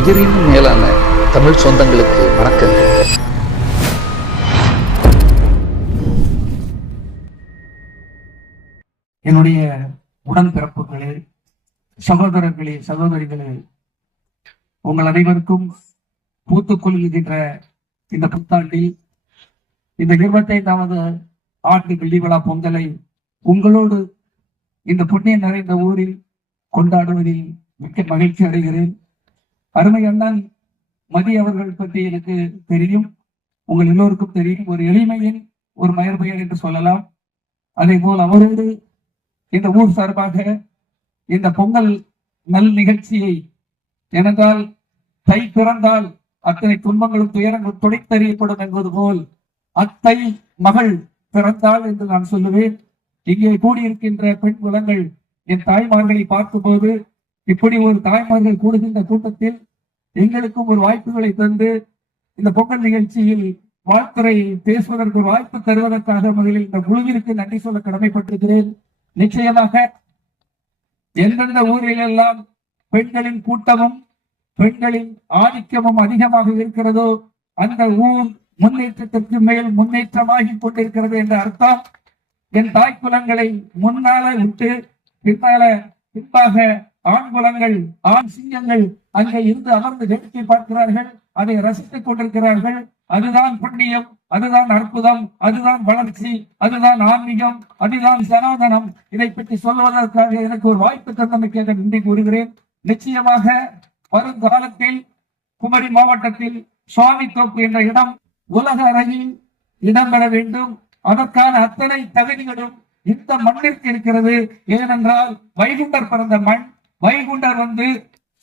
உயிரினும் மேலான தமிழ் சொந்தங்களுக்கு வணக்கங்கள். என்னுடைய உடன்பிறப்புகளே, சகோதரர்களே, சகோதரிகளே, உங்கள் அனைவருக்கும் பூத்துக் கொள்கின்ற இந்த புத்தாண்டில் இந்த 25வது ஆண்டு வெள்ளி விழா பொங்கலை உங்களோடு இந்த புண்ணிய நிறைந்த ஊரில் கொண்டாடுவதில் மிக்க மகிழ்ச்சி அடைகிறேன். அருமை அண்ணன் மதி அவர்கள் பற்றி எனக்கு தெரியும், உங்கள் எல்லோருக்கும் தெரியும். ஒரு எளிமையின் ஒரு மயற்பெயர் என்று சொல்லலாம். அதே போல் அவரோடு இந்த ஊர் சார்பாக இந்த பொங்கல் நல் நிகழ்ச்சியை, ஏனென்றால் தை பிறந்தால் அத்தனை துன்பங்களும் துயரங்களும் துடைத்தறியப்படும் என்பது போல் அத்தை மகள் பிறந்தாள் என்று நான் சொல்லுவேன். இங்கே கூடியிருக்கின்ற பெண் குலங்கள், என் தாய்மார்களை பார்க்கும்போது, இப்படி ஒரு தாய்மார்கள் கூடுகின்ற கூட்டத்தில் எங்களுக்கும் ஒரு வாய்ப்புகளை தந்து இந்த பொங்கல் நிகழ்ச்சியில் வாழ்த்துறை பேசுவதற்கு ஒரு வாய்ப்பு தருவதற்காக முதலில் இந்த குழுவிற்கு நன்றி சொல்ல கடமைப்பட்டிருக்கிறேன். நிச்சயமாக எந்தெந்த ஊரிலெல்லாம் பெண்களின் கூட்டமும் பெண்களின் ஆதிக்கமும் அதிகமாக இருக்கிறதோ அந்த ஊர் முன்னேற்றத்திற்கு மேல் முன்னேற்றமாகி கொண்டிருக்கிறது என்ற அர்த்தம். என் தாய் குலங்களை முன்னால விட்டு பின்பாக ஆண் குலங்கள், ஆண் சிங்கங்கள் அங்கே இருந்து அமர்ந்து வேடிக்கை பார்க்கிறார்கள், அதை ரசித்துக் கொண்டிருக்கிறார்கள். அதுதான் புண்ணியம், அதுதான் அற்புதம், அதுதான் வளர்ச்சி, அதுதான் ஆன்மீகம், அதுதான் சனாதனம். இதை பற்றி சொல்வதற்காக எனக்கு ஒரு வாய்ப்பு தந்தமைக்காக நன்றி கூறுகிறேன். நிச்சயமாக வருங்காலத்தில் குமரி மாவட்டத்தில் சுவாமி தோப்பு என்ற இடம் உலக அரங்கில் இடம்பெற வேண்டும். அதற்கான அத்தனை தகுதிகளும் இந்த மண்ணிற்கு இருக்கிறது. ஏனென்றால் வைகுண்டர் பிறந்த மண். வைகுண்டர்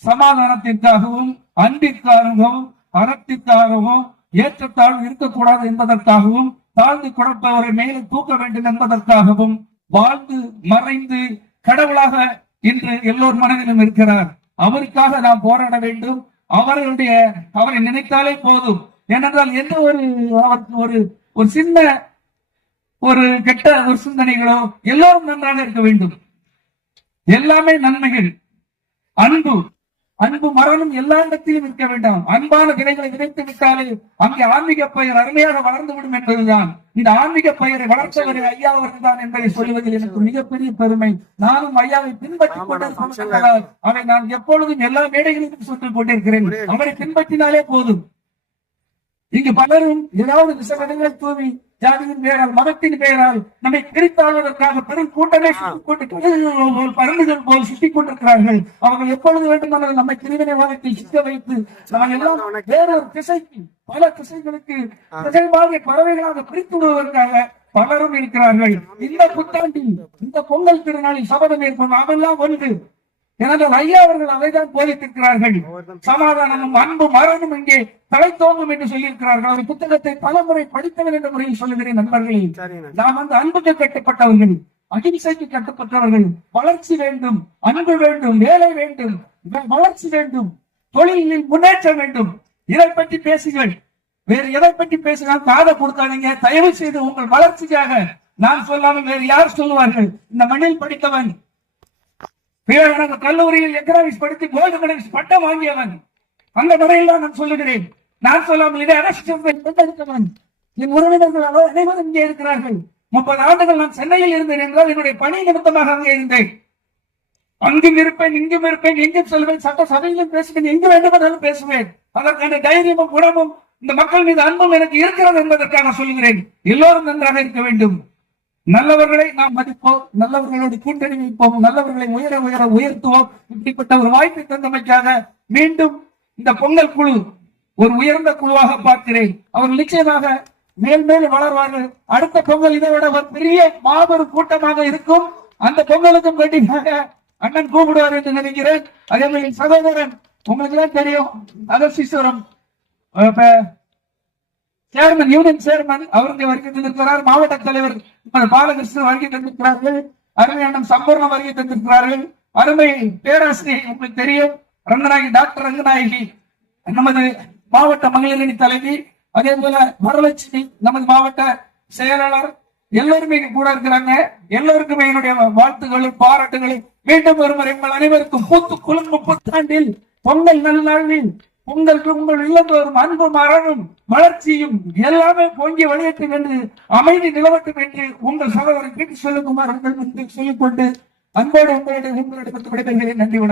சமாதானத்திற்காகவும் அன்பிற்காகவும் அறத்திற்காகவும் ஏற்றத்தாழ்வு இருக்கக்கூடாது என்பதற்காகவும் தாழ்ந்து கொடுப்பவரை மேலே தூக்க வேண்டும் என்பதற்காகவும் வாழ்ந்து மறைந்து கடவுளாக இன்று எல்லோர் மனதிலும் இருக்கிறார். அவருக்காக நாம் போராட வேண்டும். அவரை நினைத்தாலே போதும். ஏனென்றால் எந்த ஒரு சின்ன ஒரு கெட்ட ஒரு சிந்தனைகளோ, எல்லோரும் நன்றாக இருக்க வேண்டும். எல்லாமே நன்மைகள். அன்பு மரணம் எல்லா இடத்திலும் இருக்க வேண்டாம். அன்பான விதைகளை விதைத்து விட்டாலே அங்கே ஆன்மீக பெயர் அருமையாக வளர்ந்துவிடும் என்பதுதான். இந்த ஆன்மீக பெயரை வளர்த்தவரை ஐயா அவர்கள் தான் என்பதை சொல்வதில் எனக்கு மிகப்பெரிய பெருமை. நானும் ஐயாவை பின்பற்றிக் கொண்டிருக்கிறதால் அவரை நான் எப்பொழுதும் எல்லா மேடைகளிலும் சொல்லிக் கொண்டிருக்கிறேன். அவரை பின்பற்றினாலே போதும். இங்கு பலரும் ஏதாவது விசகங்கள் தூவி ஜாதியின் பெயரால், மதத்தின் பெயரால் நம்மை பிரித்தாழ்வதற்காக பெரும் கூட்டமே பருந்துகள் போல் சுட்டிக் கொண்டிருக்கிறார்கள். அவர்கள் எப்பொழுது வேண்டுமானாலும் நம்மை பிரிவினைவாதத்தை சிக்க வைத்து நம்ம எல்லாம் வேறொரு திசைக்கு, பல திசைகளுக்கு திசைவாக பறவைகளாக பிரித்து விடுவதற்காக பலரும் இருக்கிறார்கள். இந்த புத்தாண்டில், இந்த பொங்கல் திருநாளில் சபதம் ஏற்போம், நாமெல்லாம் ஒன்று. ஏனென்றால் ஐயா அவர்கள் அதைதான் போதித்திருக்கிறார்கள். சமாதானமும் அன்பும் மரணமும் இங்கே தலை தோங்கும் என்று சொல்லியிருக்கிறார்கள். அவர் புத்தகத்தை பலமுறை படித்தவர் என்ற முறையில் சொல்லுகிறேன். நண்பர்களே, நாம் அன்புக்கு கட்டுப்பட்டவர்கள், அகிம்சைக்கு கட்டுப்பட்டவர்கள். வளர்ச்சி வேண்டும், அன்பு வேண்டும், வேலை வேண்டும், வளர்ச்சி வேண்டும், தொழிலில் முன்னேற்றம் வேண்டும். இதை பற்றி பேசுங்கள். வேறு எதை பற்றி பேசினால் காதை கொடுக்காதீங்க. தயவு செய்து உங்கள் வளர்ச்சிக்காக நான் சொல்லாமல் வேறு யார் சொல்லுவார்கள்? இந்த மண்ணில் படித்தவன், விவேகானந்த கல்லூரியில் எக்கனாமிக்ஸ் படித்து கோல்டு மெடல் பட்டம் வாங்கியவன். அந்த முறையில் தான் நான் சொல்லுகிறேன். நான் சொல்லாமல் இதை அரசியல் என் உறவினர்கள் அனைவரும் இங்கே இருக்கிறார்கள். 30 ஆண்டுகள் நான் சென்னையில் இருந்தேன் என்றால் என்னுடைய பணி நிமித்தமாக அங்கே இருந்தேன். அங்கும் இருப்பேன், இங்கும் இருப்பேன், எங்கும் செல்வேன், சட்ட சபையிலும் பேசுவேன், எங்கு வேண்டுமானாலும் பேசுவேன். அதற்கான தைரியமும் குணமும் இந்த மக்கள் மீது அன்பும் எனக்கு இருக்கிறது என்பதற்காக சொல்கிறேன். எல்லோரும் நன்றாக இருக்க வேண்டும். நல்லவர்களை நாம் மதிப்போம், நல்லவர்களோடு கூட்டணி வைப்போம், நல்லவர்களை உயர உயர உயர்த்துவோம். இப்படிப்பட்ட ஒரு வாய்ப்பை தந்தமைக்காக மீண்டும் இந்த பொங்கல் குழு ஒரு உயர்ந்த குழுவாக பார்க்கிறேன். அவர்கள் நிச்சயமாக மேல் மேலும் வளர்வார்கள். அடுத்த பொங்கல் இதை விட ஒரு பெரிய மாபெரும் கூட்டமாக இருக்கும். அந்த பொங்கலுக்கும் கண்டிப்பாக அண்ணன் கூப்பிடுவார் என்று நினைக்கிறேன். அதே மாதிரி சகோதரன், உங்களுக்கு எல்லாம் தெரியும், அகஸ்தீஸ்வரம் சேர்மன், யூனியன் சேர்மன் அவருக்கு வருகை தந்திருக்கிறார். மாவட்ட தலைவர் பாலகிருஷ்ணன் வருகை தந்திருக்கிறார்கள். அருமை அண்ணன் சம்பூர்ணம் வருகை தந்திருக்கிறார்கள். அருமை பேராசிரியர், உங்களுக்கு தெரியும், ரங்கநாயகி, டாக்டர் ரங்கநாயகி நமது மாவட்ட மகளிரணி தலைவி, அதே போல வரலட்சுமி நமது மாவட்ட செயலாளர், எல்லோருமே கூட இருக்கிறாங்க. எல்லோருக்குமே என்னுடைய வாழ்த்துக்களும் பாராட்டுகளும். மீண்டும் ஒருமுறை உங்கள் அனைவருக்கும் பூத்து குலுங்கும் புத்தாண்டில் பொங்கல் நல்நாளில் உங்கள் இல்லந்தோறும் அன்பும் அறனும் வளர்ச்சியும் எல்லாமே பொங்கி வெளியேற்றும் என்று அமைதி நிலவட்டும் என்று உங்கள் சகோதரர் கேட்டு சொல்லுமாறு உங்கள் முன்பு சொல்லிக்கொண்டு அன்போடு உங்களிடம் விடைபெறுகிறேன். நன்றி.